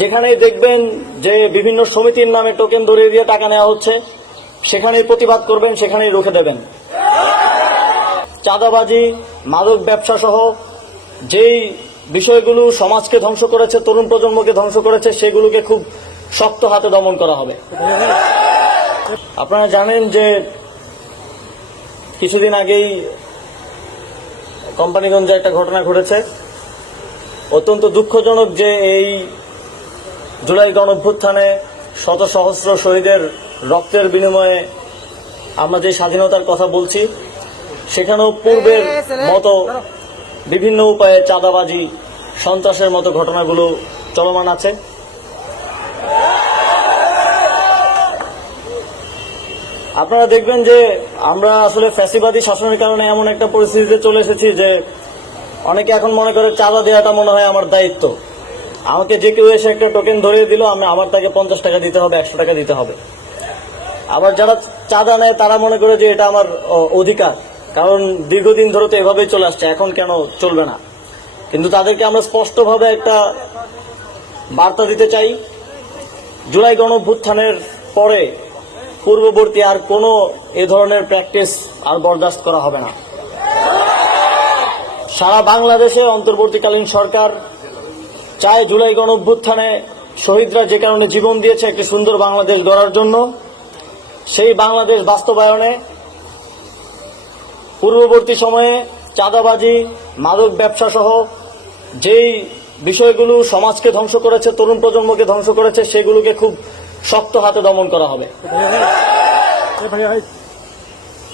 যেখানেই দেখবেন যে বিভিন্ন সমিতির নামে টোকেন ধরিয়ে দিয়ে টাকা নেওয়া হচ্ছে, সেখানেই প্রতিবাদ করবেন, সেখানেই রুখে দেবেন। চাঁদাবাজি, মাদক ব্যবসা সহ যেই বিষয়গুলো সমাজকে ধ্বংস করেছে, তরুণ প্রজন্মকে ধ্বংস করেছে, সেগুলোকে খুব শক্ত হাতে দমন করা হবে। আপনারা জানেন যে কিছুদিন আগেই কোম্পানিগঞ্জে একটা ঘটনা ঘটেছে। অত্যন্ত দুঃখজনক যে এই জুলাই গণভ্যুত্থানে শত সহস্র শহীদের রক্তের বিনিময়ে আমরা যে স্বাধীনতার কথা বলছি সেখানেও পূর্বের মতো বিভিন্ন উপায়ে চাঁদাবাজি সন্ত্রাসের মতো ঘটনাগুলো চলমান আছে। আপনারা দেখবেন যে আমরা আসলে ফ্যাসিবাদী শাসনের কারণে এমন একটা পরিস্থিতিতে চলে এসেছি যে অনেকে এখন মনে করে চাঁদা দেওয়াটা মনে হয় আমার দায়িত্ব। আমাকে যে কেউ এসে একটা টোকেন ধরিয়ে দিল, আমি আমার তাকে পঞ্চাশ টাকা দিতে হবে, একশো টাকা দিতে হবে। আবার যারা চাঁদা নেয়, তারা মনে করে যে এটা আমার অধিকার। কারণ দীর্ঘদিন ধরে তো এভাবেই চলে আসছে, এখন কেন চলবে না? কিন্তু তাদেরকে আমরা স্পষ্টভাবে একটা বার্তা দিতে চাই। জুলাই গণভ্যুত্থানের পরে পূর্ববর্তী আর কোনো এ ধরনের প্র্যাকটিস আর বরদাস্ত করা হবে না। সারা বাংলাদেশে অন্তর্বর্তীকালীন সরকার চায় জুলাই গণ অভ্যুত্থানে শহীদরা যে কারণে জীবন দিয়েছে একটি সুন্দর বাংলাদেশ গড়ার জন্য, সেই বাংলাদেশ বাস্তবায়নে পূর্ববর্তী সময়ে চাঁদাবাজি, মাদক ব্যবসা সহ যেই বিষয়গুলো সমাজকে ধ্বংস করেছে, তরুণ প্রজন্মকে ধ্বংস করেছে, সেগুলোকে খুব শক্ত হাতে দমন করা হবে।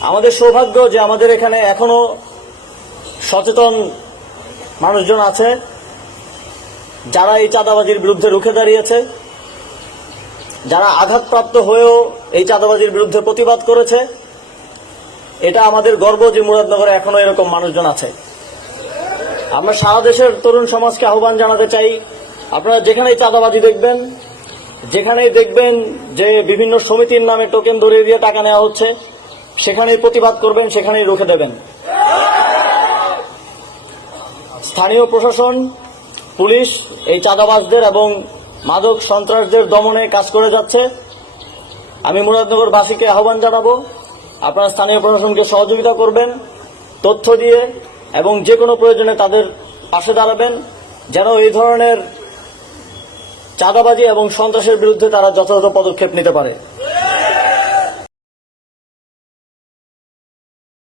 আমাদের সৌভাগ্য যে আমাদের এখানে এখনও সচেতন মানুষজন আছে। যারা এই চাঁদাবাজির বিরুদ্ধে রুখে দাঁড়িয়েছে, যারা আঘাতপ্রাপ্ত হয়েও এই চাঁদাবাজির বিরুদ্ধে প্রতিবাদ করেছে, এটা আমাদের গর্ব যে মুরাদনগরে এখনও এরকম মানুষজন আছে। আমরা সারা দেশের তরুণ সমাজকে আহ্বান জানাতে চাই, আপনারা যেখানেই চাঁদাবাজি দেখবেন, যেখানেই দেখবেন যে বিভিন্ন সমিতির নামে টোকেন ধরিয়ে দিয়ে টাকা নেওয়া হচ্ছে, সেখানেই প্রতিবাদ করবেন, সেখানেই রুখে দেবেন। স্থানীয় প্রশাসন পুলিশ, এই চাঁদাবাজদের এবং মাদক সন্ত্রাসদের দমনে কাজ করে যাচ্ছে। আমি মুরাদনগরবাসীকে আহ্বান জানাব, আপনারা স্থানীয় প্রশাসনকে সহযোগিতা করবেন, তথ্য দিয়ে এবং যে কোনো প্রয়োজনে তাদের পাশে দাঁড়াবেন, যেন এই ধরনের চাঁদাবাজি এবং সন্ত্রাসের বিরুদ্ধে তারা যথাযথ পদক্ষেপ নিতে পারে।